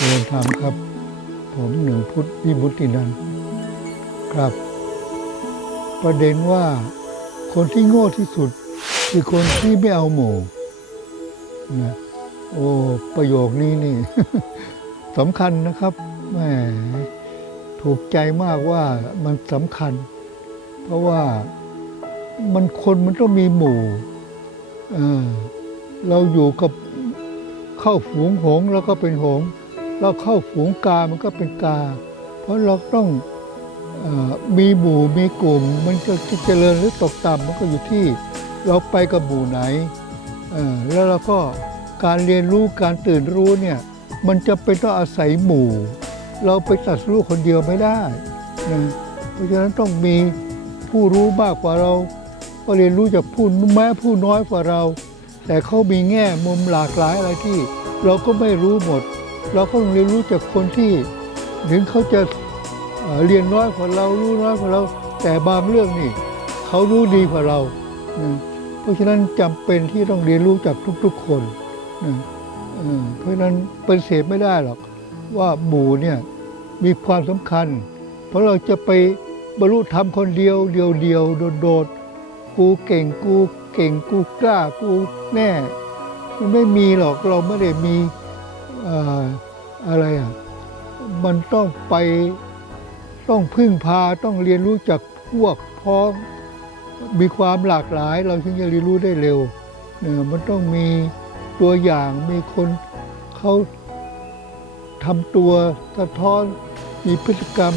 เรียนธรรมครับ ผมหนึ่งพุทธวิบุตินันครับ ประเด็นว่าคนที่โง่ที่สุดคือคนที่ไม่เอาหมู่นะโอ้ ประโยคนี้นี่สำคัญนะครับแหมถูกใจมากว่ามันสำคัญ เพราะว่ามันคนมันต้องมีหมู่เออเราอยู่กับเข้าฝูงหงแล้วก็เป็นหง เราเข้าฝูงกา มันก็เป็นกา เพราะเราต้องอมีหมู่มีกลุ่ม มันจะเจริญหรือตกต่ำมันก็อยู่ที่เราไปกับหมู่ไหน แล้วเราก็การเรียนรู้การตื่นรู้เนี่ยมันจะเป็นต้องอาศัยหมู่ เราไปตัดรู้คนเดียวไม่ได้นะเพราะฉะนั้นต้องมีผู้รู้มากกว่าเราก็เรียนรู้จากผู้แม้ผู้น้อยกว่าเรา แต่เขามีแง่มุมหลากหลายอะไรที่ เราก็ไม่รู้หมด เราก็ต้องเรียนรู้จากคนที่ถึงเขาจะเรียนน้อยกว่าเรารู้น้อยกว่าเรา แต่บางเรื่องนี่เขารู้ดีกว่าเรา เพราะฉะนั้นจำเป็นที่ต้องเรียนรู้จากทุกๆคนนะเพราะฉะนั้นเป็นเสพไม่ได้หรอกว่าหมู่เนี่ยมีความสำคัญ เพราะเราจะไปบรรลุธรรมคนเดียวเดียวเดียวโดดๆกูเก่งกูเก่งกูกล้ากูแน่ มันไม่มีหรอกเราไม่ได้มี อะไรอะมันต้องไปต้องพึ่งพาต้องเรียนรู้จากพวกพ้องมีความหลากหลาย เราถึงจะเรียนรู้ได้เร็วเนี่ยมันต้องมีตัวอย่างมีคนเขาทำตัวสะท้อนมีพฤติกรรม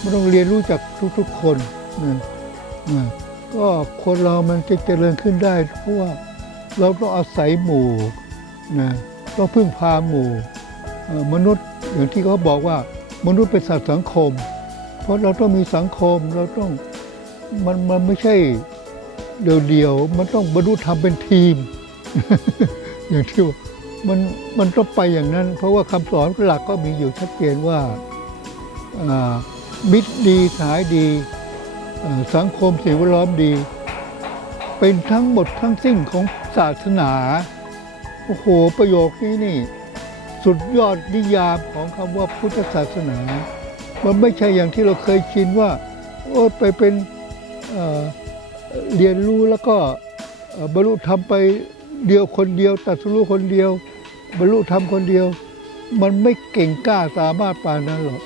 มันต้องเรียนรู้จากทุกๆคนนะนะก็คนเรามันจะเจริญขึ้นได้เพราะว่าเราต้องอาศัยหมู่นะ ต้องพึ่งพาหมู่มนุษย์อย่างที่เขาบอกว่ามนุษย์เป็นสัตว์สังคม เพราะเราต้องมีสังคมเราต้องมันมันไม่ใช่เดียวๆมันต้องบรรลุธรรมเป็นทีม อย่างที่ว่ามันมันต้องไปอย่างนั้น เพราะว่าคำสอนหลักก็มีอยู่ชัดเจนว่ามิตรดีสายดีสังคมสิ่งแวดล้อมดี เป็นทั้งหมดทั้งสิ้นของศาสนา โอ้โห ประโยคนี้นี่ สุดยอดนิยามของคำว่าพุทธศาสนา มันไม่ใช่อย่างที่เราเคยชินว่า โอ้ไปเป็นเเรียนรู้แล้วก็บรรลุธรรมไปเดียวคนเดียวตัดสู้คนเดียว บรรลุธรรมคนเดียว มันไม่เก่งกล้าสามารถปานนั้นหรอก